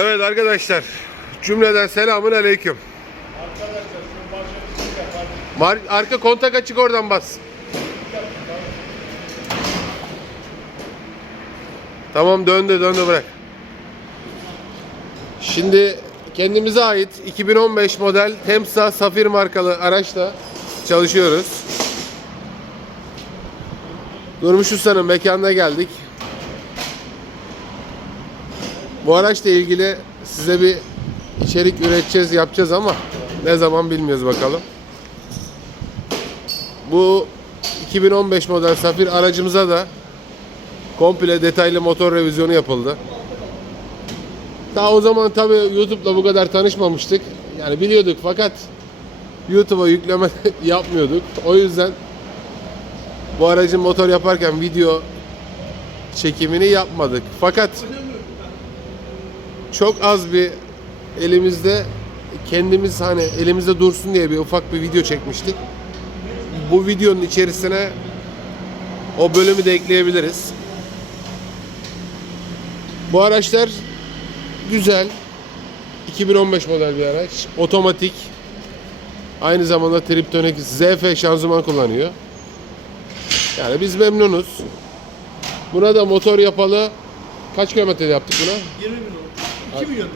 Evet arkadaşlar. Cümleden selamun aleyküm. Mar- arka kontak açık oradan bas. Tamam döndü döndü bırak. Şimdi kendimize ait 2015 model Temsa Safir markalı araçla çalışıyoruz. Durmuş Usta'nın mekanına geldik. Bu araçla ilgili size bir içerik üreteceğiz, yapacağız ama ne zaman bilmiyoruz bakalım. Bu 2015 model Safir aracımıza da komple detaylı motor revizyonu yapıldı. Daha o zaman tabi YouTube'la bu kadar tanışmamıştık. Yani biliyorduk fakat YouTube'a yükleme yapmıyorduk. O yüzden bu aracın motor yaparken video çekimini yapmadık. Fakat çok az bir elimizde kendimiz hani elimizde dursun diye bir ufak bir video çekmiştik. Bu videonun içerisine o bölümü de ekleyebiliriz. Bu araçlar güzel. 2015 model bir araç. Otomatik. Aynı zamanda triptonik ZF şanzıman kullanıyor. Yani biz memnunuz. Buna da motor yapalı kaç kilometre yaptık buna? 20 milyon. 2 milyon.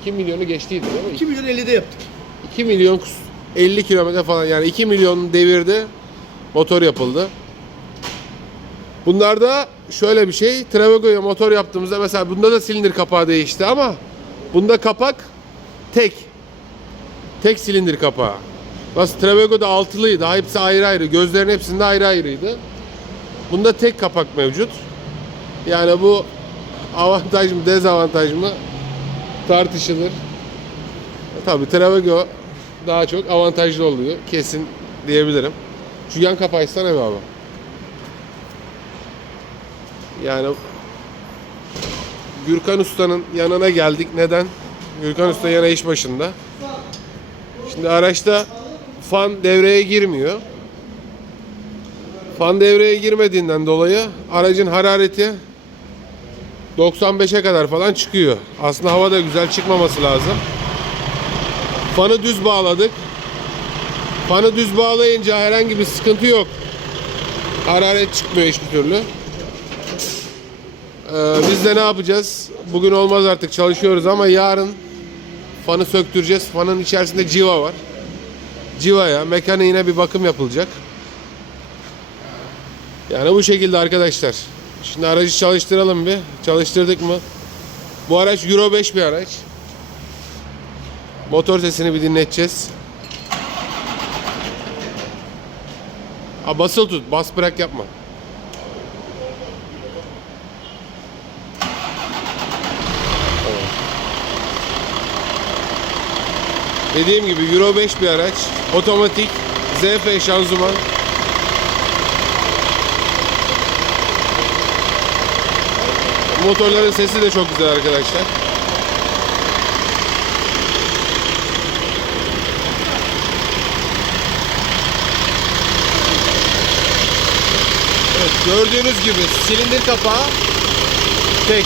2 milyonu geçtiydi değil mi? 2 milyon 50'de yaptık. 2 milyon kus- 50 kilometre falan yani 2 milyon devirde motor yapıldı. Bunlarda şöyle bir şey Travego'ya motor yaptığımızda mesela bunda da silindir kapağı değişti ama bunda kapak tek. Tek silindir kapağı. Nasıl Travego'da altılıydı. Hepsi ayrı ayrı. Gözlerin hepsinde ayrı ayrıydı. Bunda tek kapak mevcut. Yani bu avantaj mı dezavantaj mı tartışılır. Tabii Travego daha çok avantajlı oluyor. Kesin diyebilirim. Şu yan kapağı abi. Yani Gürkan Usta'nın yanına geldik. Neden? Gürkan Usta yana iş başında. Şimdi araçta fan devreye girmiyor. Fan devreye girmediğinden dolayı aracın harareti 95'e kadar falan çıkıyor. Aslında hava da güzel çıkmaması lazım. Fanı düz bağladık. Fanı düz bağlayınca herhangi bir sıkıntı yok. Hararet çıkmıyor hiçbir türlü. Ee, biz de ne yapacağız? Bugün olmaz artık çalışıyoruz ama yarın fanı söktüreceğiz. Fanın içerisinde civa var. Civaya, mekaniğine bir bakım yapılacak. Yani bu şekilde arkadaşlar. Şimdi aracı çalıştıralım bir. Çalıştırdık mı? Bu araç Euro 5 bir araç. Motor sesini bir dinleteceğiz. Ha basılı tut. Bas bırak yapma. Dediğim gibi Euro 5 bir araç. Otomatik. ZF şanzıman. Motorların sesi de çok güzel arkadaşlar. Evet, gördüğünüz gibi silindir kapağı tek.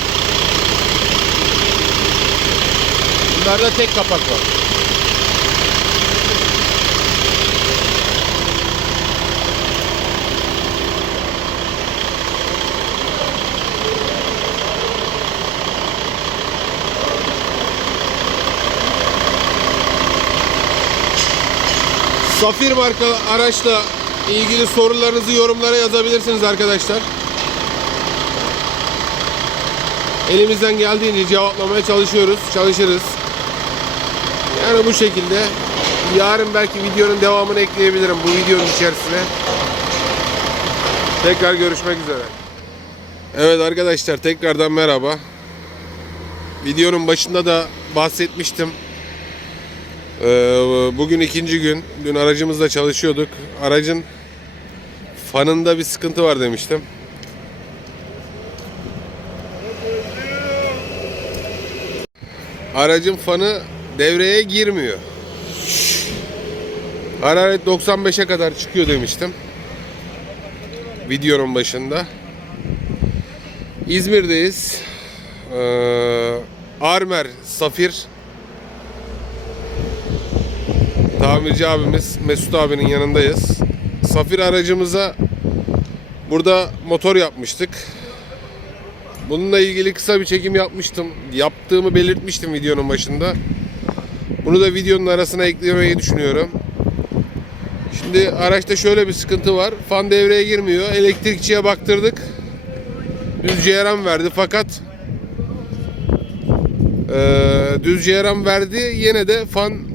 Bunlarda tek kapak var. Safir marka araçla ilgili sorularınızı yorumlara yazabilirsiniz arkadaşlar. Elimizden geldiğince cevaplamaya çalışıyoruz, çalışırız. Yani bu şekilde yarın belki videonun devamını ekleyebilirim bu videonun içerisine. Tekrar görüşmek üzere. Evet arkadaşlar tekrardan merhaba. Videonun başında da bahsetmiştim. Ee, bugün ikinci gün. Dün aracımızla çalışıyorduk. Aracın fanında bir sıkıntı var demiştim. Aracın fanı devreye girmiyor. Hararet 95'e kadar çıkıyor demiştim. Videonun başında. İzmir'deyiz. Ee, Armer Safir Tamirci abimiz Mesut abinin yanındayız. Safir aracımıza burada motor yapmıştık. Bununla ilgili kısa bir çekim yapmıştım. Yaptığımı belirtmiştim videonun başında. Bunu da videonun arasına eklemeyi düşünüyorum. Şimdi araçta şöyle bir sıkıntı var. Fan devreye girmiyor. Elektrikçiye baktırdık. Düz ceyran verdi fakat eee düz ceyran verdi. Yine de fan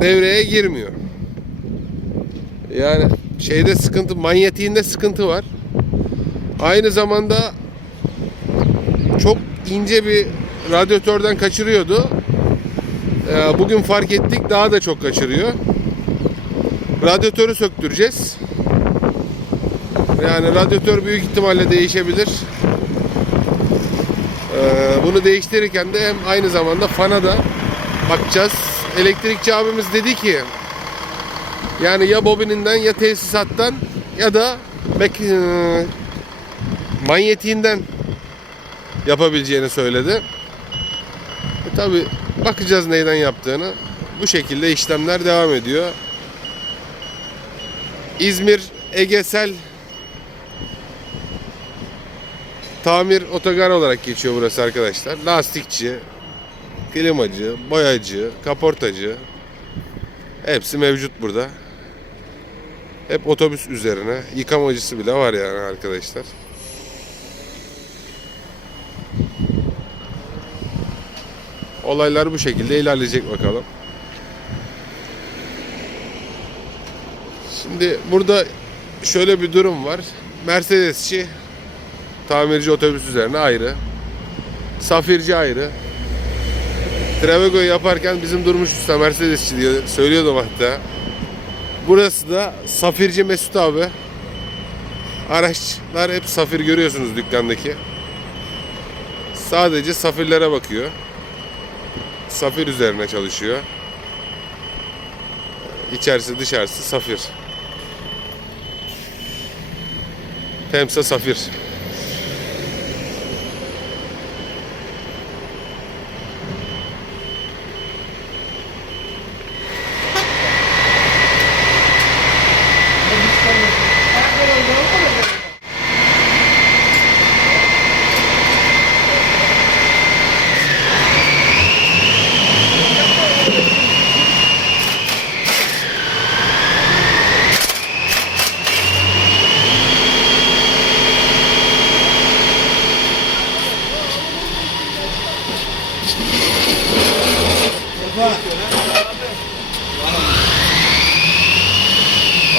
devreye girmiyor. Yani şeyde sıkıntı, manyetiğinde sıkıntı var. Aynı zamanda çok ince bir radyatörden kaçırıyordu. Ee, Bugün fark ettik daha da çok kaçırıyor. Radyatörü söktüreceğiz. Yani radyatör büyük ihtimalle değişebilir. Ee, Bunu değiştirirken de hem aynı zamanda fana da bakacağız. Elektrikçi abimiz dedi ki yani ya bobininden ya tesisattan ya da bek e, manyetiğinden yapabileceğini söyledi. E tabi bakacağız neyden yaptığını. Bu şekilde işlemler devam ediyor. İzmir Egesel Tamir Otogar olarak geçiyor burası arkadaşlar. Lastikçi, klimacı, boyacı, kaportacı hepsi mevcut burada. Hep otobüs üzerine. Yıkamacısı bile var yani arkadaşlar. Olaylar bu şekilde ilerleyecek bakalım. Şimdi burada şöyle bir durum var. Mercedesçi tamirci otobüs üzerine ayrı. Safirci ayrı. Travego'yu yaparken bizim Durmuş Usta Mercedesçi diye söylüyordum hatta. Burası da Safirci Mesut abi. Araçlar hep Safir görüyorsunuz dükkandaki. Sadece Safirlere bakıyor. Safir üzerine çalışıyor. İçerisi dışarısı Safir. Temsa Safir.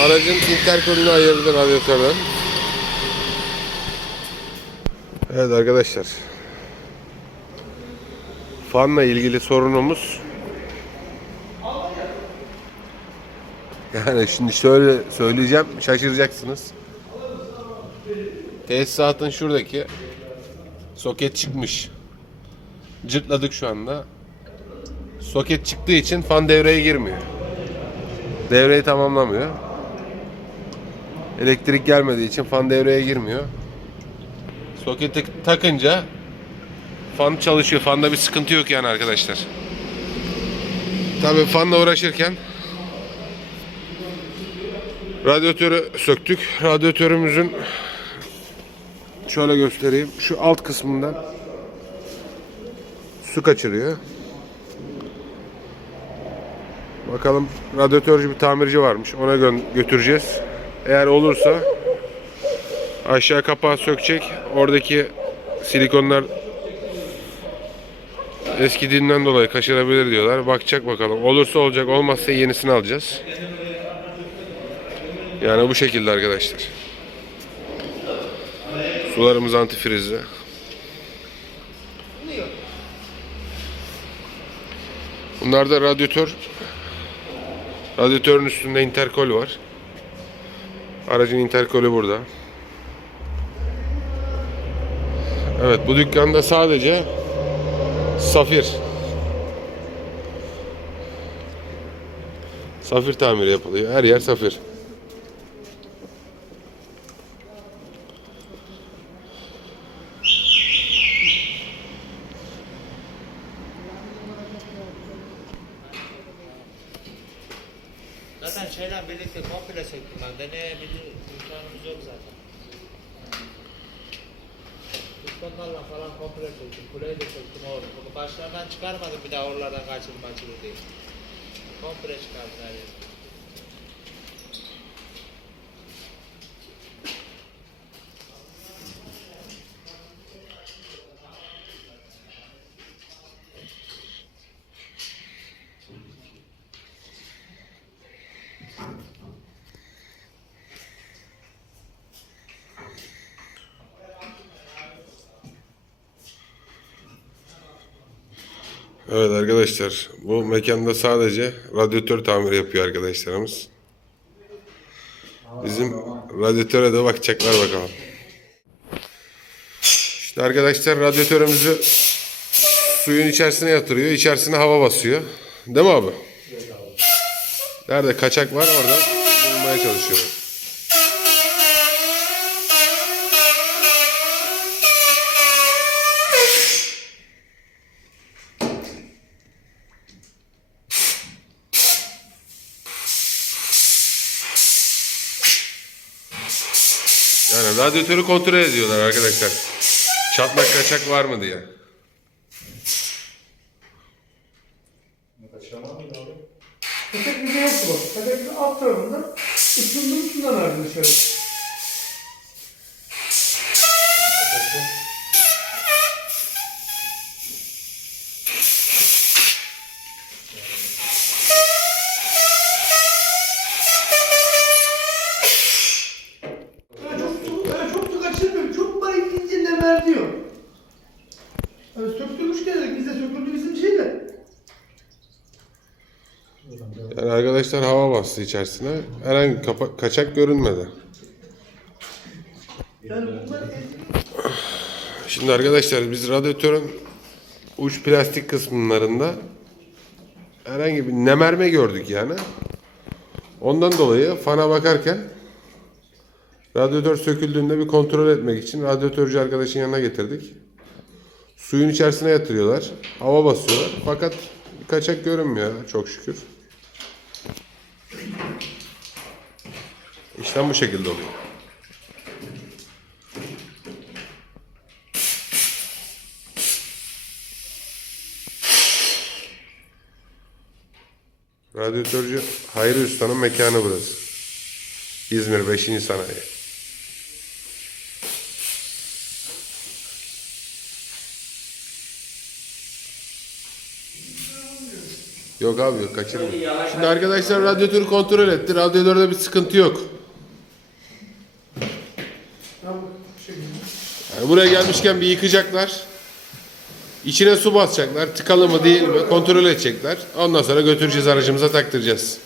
Aracın interkolünü ayırdı radyatörden. Evet arkadaşlar. Fanla ilgili sorunumuz yani şimdi şöyle söyleyeceğim şaşıracaksınız. Tesisatın şuradaki soket çıkmış. Cırtladık şu anda. Soket çıktığı için fan devreye girmiyor. Devreyi tamamlamıyor. Elektrik gelmediği için fan devreye girmiyor. Soketi takınca fan çalışıyor. Fanda bir sıkıntı yok yani arkadaşlar. Tabii fanla uğraşırken radyatörü söktük. Radyatörümüzün şöyle göstereyim. Şu alt kısmından su kaçırıyor. Bakalım radyatörcü bir tamirci varmış. Ona gö- götüreceğiz. Eğer olursa aşağı kapağı sökecek. Oradaki silikonlar eskidiğinden dolayı kaçırabilir diyorlar. Bakacak bakalım. Olursa olacak, olmazsa yenisini alacağız. Yani bu şekilde arkadaşlar. Sularımız antifrizli. Bunlar da radyatör. Radyatörün üstünde interkol var. Aracın interkolü burada. Evet bu dükkanda sadece Safir. Safir tamiri yapılıyor. Her yer Safir. şeyle birlikte komple söktüm ben. Deneyebilir imkanımız yok zaten. Pistonlarla falan komple söktüm. Kuleyi de söktüm oğlum. Bunu başlarından çıkarmadım bir daha oralardan kaçırma açılır diye. Komple çıkardım her yeri. Evet arkadaşlar bu mekanda sadece radyatör tamiri yapıyor arkadaşlarımız. Bizim radyatöre de bakacaklar bakalım. İşte arkadaşlar radyatörümüzü suyun içerisine yatırıyor. içerisine hava basıyor. Değil mi abi? Nerede kaçak var orada bulmaya çalışıyorlar. Radyatörü kontrol ediyorlar arkadaşlar. Çatlak kaçak var mı diye. Köpek bize yoktu bak. Köpek alt tarafında ısındım şundan verdim dışarı. Öyle çok su, öyle çok su kaçırmıyorum. Çok bari nemer diyor. Öyle söktürmüş dedik. Biz de söküldü bizim şey de. Yani arkadaşlar hava bastı içerisine. Herhangi kapa- kaçak görünmedi. Yani bunlar Şimdi arkadaşlar biz radyatörün uç plastik kısımlarında herhangi bir nemerme gördük yani. Ondan dolayı fana bakarken radyatör söküldüğünde bir kontrol etmek için radyatörcü arkadaşın yanına getirdik. Suyun içerisine yatırıyorlar. Hava basıyorlar. Fakat kaçak görünmüyor çok şükür. İşlem bu şekilde oluyor. Radyatörcü Hayri Usta'nın mekanı burası. İzmir 5. Sanayi. Yok abi yok kaçırmıyor. Şimdi arkadaşlar radyatörü kontrol etti. Radyatörde bir sıkıntı yok. Yani buraya gelmişken bir yıkacaklar. İçine su basacaklar. Tıkalı mı değil mi kontrol edecekler. Ondan sonra götüreceğiz aracımıza taktıracağız.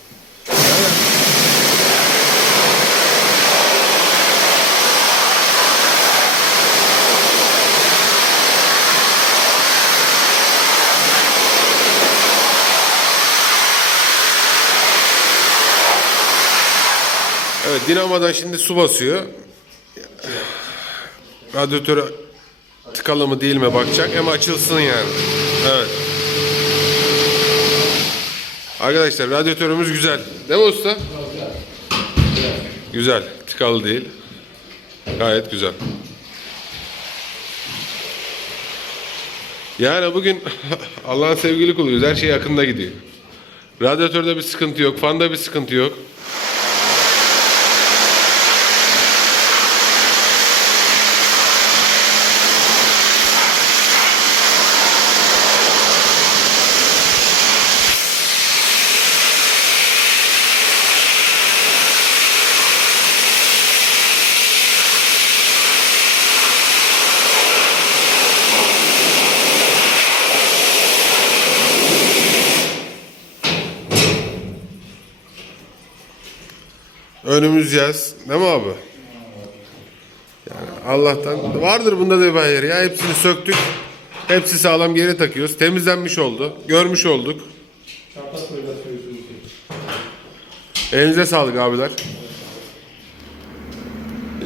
Evet dinamodan şimdi su basıyor. Radyatöre tıkalı mı değil mi bakacak hem açılsın yani. Evet. Arkadaşlar radyatörümüz güzel. Değil mi usta? Güzel. Tıkalı değil. Gayet güzel. Yani bugün Allah'ın sevgili kuluyuz. Her şey yakında gidiyor. Radyatörde bir sıkıntı yok. Fanda bir sıkıntı yok. Önümüz yaz. Değil mi abi? Yani Allah'tan vardır bunda da bir hayır ya. Hepsini söktük. Hepsi sağlam geri takıyoruz. Temizlenmiş oldu. Görmüş olduk. Elinize sağlık abiler.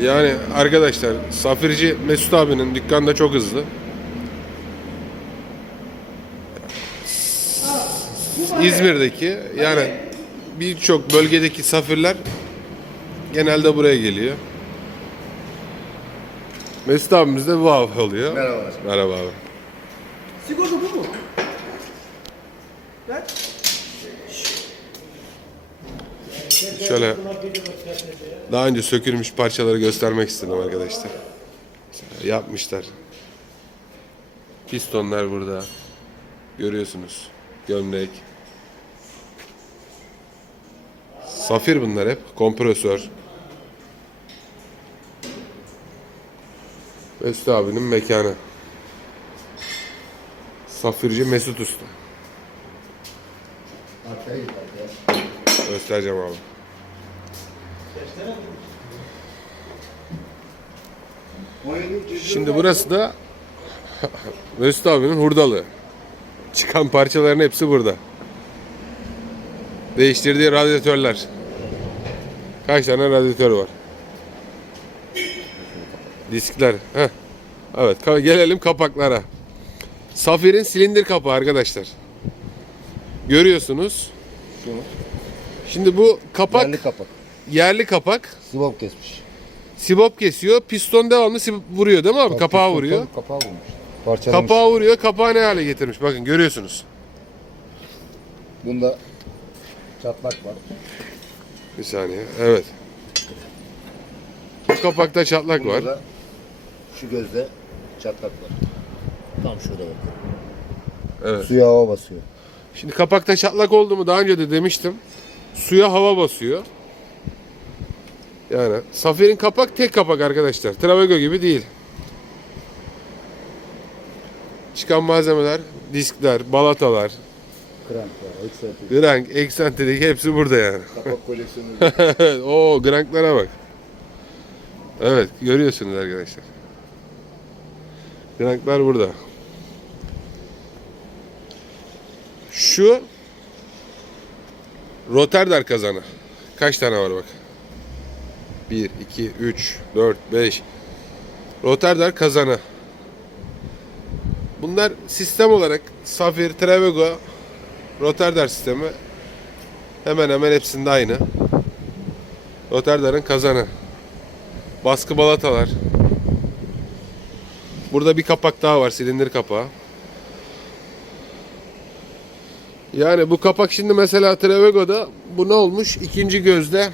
Yani arkadaşlar Safirci Mesut abinin dükkanda çok hızlı. İzmir'deki yani birçok bölgedeki safirler genelde buraya geliyor. Mesut abimiz de bu av oluyor. Merhabalar. Merhaba abi. Sigorta bu mu? Ver. Şöyle daha önce sökülmüş parçaları göstermek istedim arkadaşlar. Yapmışlar. Pistonlar burada. Görüyorsunuz. Gömlek. Safir bunlar hep. Kompresör. Mesut abinin mekanı. Safirci Mesut Usta. Göstereceğim abi. Şimdi burası da Mesut abinin hurdalı. Çıkan parçaların hepsi burada. Değiştirdiği radyatörler. Kaç tane radyatör var? Diskler. Heh. Evet gelelim kapaklara. Safir'in silindir kapağı arkadaşlar. Görüyorsunuz. Şunu. Şimdi bu kapak Yerli kapak. yerli kapak. Sibop kesmiş. Sibop kesiyor. Piston devamlı sibop vuruyor değil mi abi? Kapağı Piston vuruyor. Kapağı vurmuş. Parçalamış. Kapağı vuruyor. Kapağı ne hale getirmiş? Bakın görüyorsunuz. Bunda çatlak var. Bir saniye. Evet. Bu kapakta çatlak Bunda var. da şu gözde çatlak var. Tam şurada bak. Evet. Suya hava basıyor. Şimdi kapakta çatlak oldu mu daha önce de demiştim. Suya hava basıyor. Yani Safir'in kapak tek kapak arkadaşlar. Travago gibi değil. Çıkan malzemeler, diskler, balatalar, Krank var. Ekstra grank, eksantrik hepsi burada yani. Kapak koleksiyonu. o granklara bak. Evet görüyorsunuz arkadaşlar. Granklar burada. Şu Rotterdam kazanı. Kaç tane var bak. 1, 2, 3, 4, 5. Rotterdam kazanı. Bunlar sistem olarak Safir, Travago, Rotterdam sistemi hemen hemen hepsinde aynı. Rotterdam'ın kazanı. Baskı balatalar. Burada bir kapak daha var, silindir kapağı. Yani bu kapak şimdi mesela Trevego'da bu ne olmuş? İkinci gözde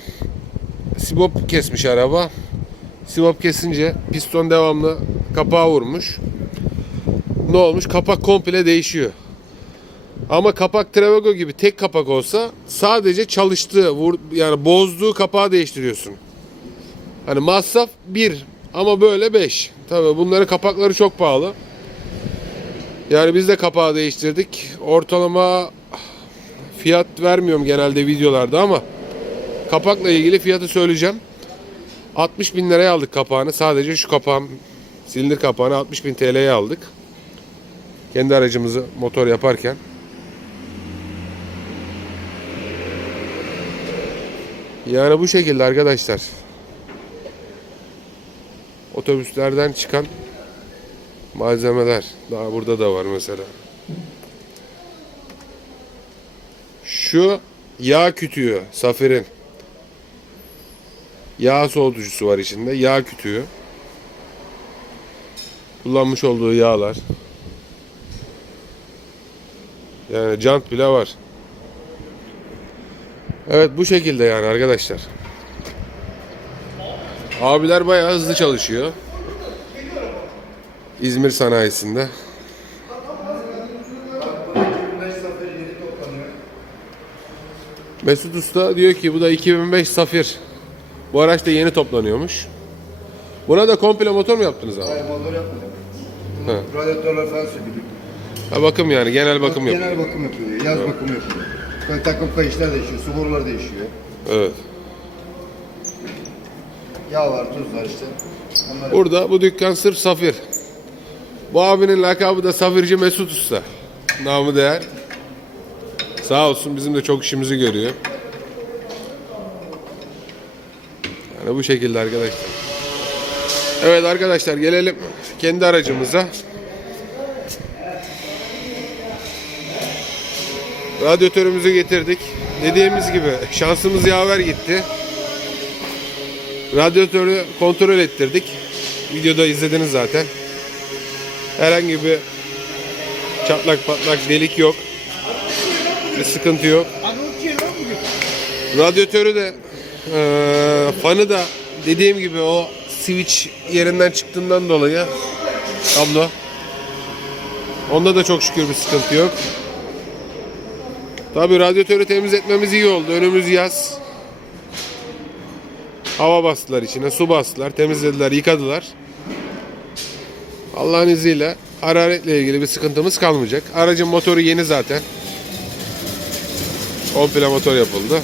sibop kesmiş araba. Sibop kesince piston devamlı kapağı vurmuş. Ne olmuş? Kapak komple değişiyor. Ama kapak Travago gibi tek kapak olsa sadece çalıştığı, vur, yani bozduğu kapağı değiştiriyorsun. Hani masraf 1 ama böyle 5. Tabii bunların kapakları çok pahalı. Yani biz de kapağı değiştirdik. Ortalama fiyat vermiyorum genelde videolarda ama kapakla ilgili fiyatı söyleyeceğim. 60 bin liraya aldık kapağını. Sadece şu kapağın silindir kapağını 60 bin TL'ye aldık. Kendi aracımızı motor yaparken. Yani bu şekilde arkadaşlar. Otobüslerden çıkan malzemeler. Daha burada da var mesela. Şu yağ kütüğü Safir'in. Yağ soğutucusu var içinde. Yağ kütüğü. Kullanmış olduğu yağlar. Yani jant bile var. Evet bu şekilde yani arkadaşlar. Abiler bayağı hızlı çalışıyor. İzmir sanayisinde. Mesut Usta diyor ki bu da 2005 Safir. Bu araç da yeni toplanıyormuş. Buna da komple motor mu yaptınız abi? Hayır motor yapmıyor. He. Radyatörler falan sökülüyor. Ha, bakım yani genel bakım yapıyor. Genel bakım yapıyor. Yaz bakımı yapıyor. Böyle takım kayışlar değişiyor. Su boruları değişiyor. Evet. Yağ var, tuz var işte. Onlar Burada bu dükkan sırf Safir. Bu abinin lakabı da Safirci Mesut Usta. Namı değer. Sağ olsun bizim de çok işimizi görüyor. Yani bu şekilde arkadaşlar. Evet arkadaşlar gelelim kendi aracımıza. Radyatörümüzü getirdik. Dediğimiz gibi şansımız yaver gitti. Radyatörü kontrol ettirdik. Videoda izlediniz zaten. Herhangi bir çatlak patlak delik yok. Bir sıkıntı yok. Radyatörü de eee, fanı da dediğim gibi o switch yerinden çıktığından dolayı kablo. Onda da çok şükür bir sıkıntı yok. Tabi radyatörü temiz etmemiz iyi oldu. Önümüz yaz. Hava bastılar içine, su bastılar, temizlediler, yıkadılar. Allah'ın izniyle hararetle ilgili bir sıkıntımız kalmayacak. Aracın motoru yeni zaten. Komple motor yapıldı.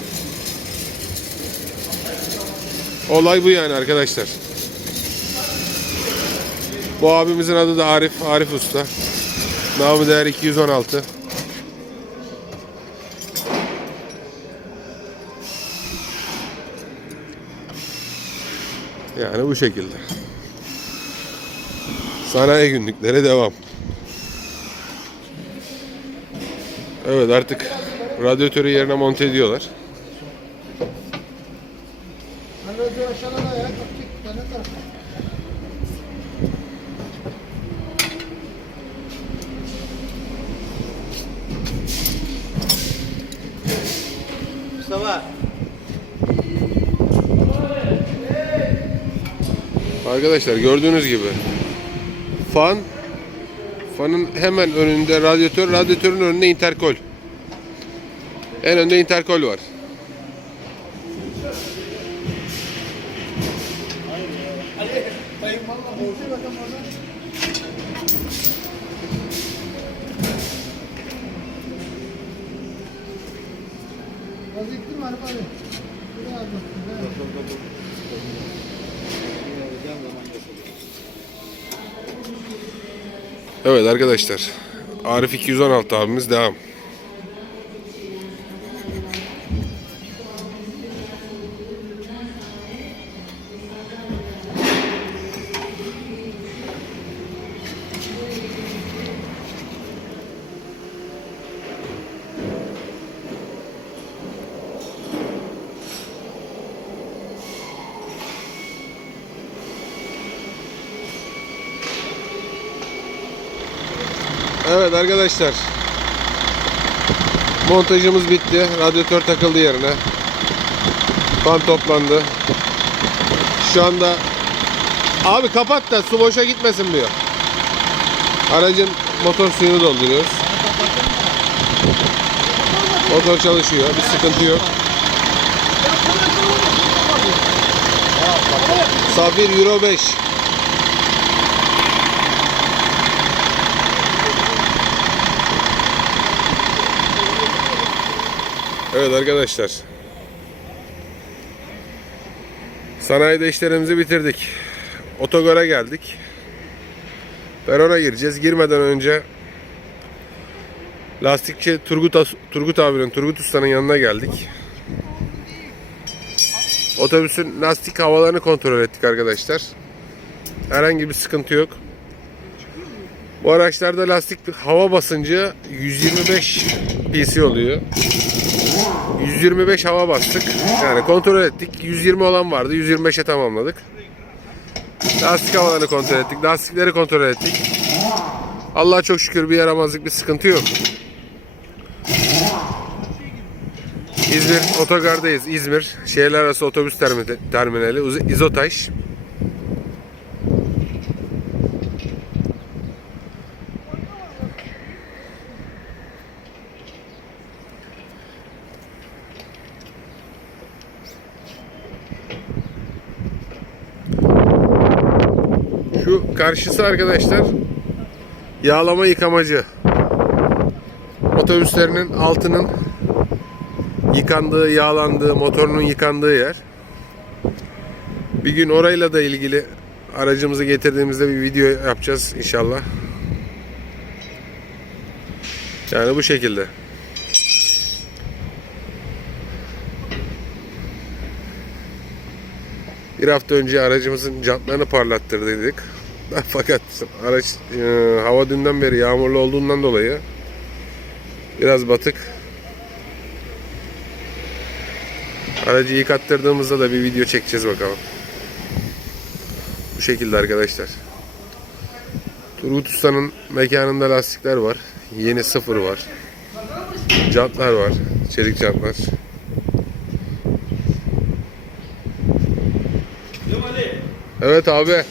Olay bu yani arkadaşlar. Bu abimizin adı da Arif, Arif Usta. Namı değer 216. Yani bu şekilde. Sanayi günlükleri devam. Evet artık radyatörü yerine monte ediyorlar. Mustafa. Arkadaşlar gördüğünüz gibi fan fanın hemen önünde radyatör, radyatörün önünde interkol. En önde interkol var. Evet arkadaşlar. Arif 216 abimiz devam. Arkadaşlar. Montajımız bitti. Radyatör takıldı yerine. Fan toplandı. Şu anda Abi kapat da su boşa gitmesin diyor. Aracın motor suyunu dolduruyoruz. Motor çalışıyor. Bir sıkıntı yok. Safir Euro 5. Evet arkadaşlar. Sanayide işlerimizi bitirdik. Otogara geldik. Perona gireceğiz. Girmeden önce lastikçi Turgut, Turgut abinin, Turgut Usta'nın yanına geldik. Otobüsün lastik havalarını kontrol ettik arkadaşlar. Herhangi bir sıkıntı yok. Bu araçlarda lastik hava basıncı 125 psi oluyor. 125 hava bastık. Yani kontrol ettik. 120 olan vardı. 125'e tamamladık. Lastik havalarını kontrol ettik. Lastikleri kontrol ettik. Allah'a çok şükür bir yaramazlık, bir sıkıntı yok. İzmir otogardayız. İzmir şehirler arası otobüs termi- terminali İzotaş. Şu karşısı arkadaşlar yağlama yıkamacı. Otobüslerinin altının yıkandığı, yağlandığı, motorunun yıkandığı yer. Bir gün orayla da ilgili aracımızı getirdiğimizde bir video yapacağız inşallah. Yani bu şekilde. Bir hafta önce aracımızın jantlarını parlattırdık. Fakat araç e, hava dünden beri yağmurlu olduğundan dolayı biraz batık. Aracı yıkattırdığımızda da bir video çekeceğiz bakalım. Bu şekilde arkadaşlar. Turgut Usta'nın mekanında lastikler var. Yeni sıfır var. Jantlar var. Çelik jantlar. Evet abi.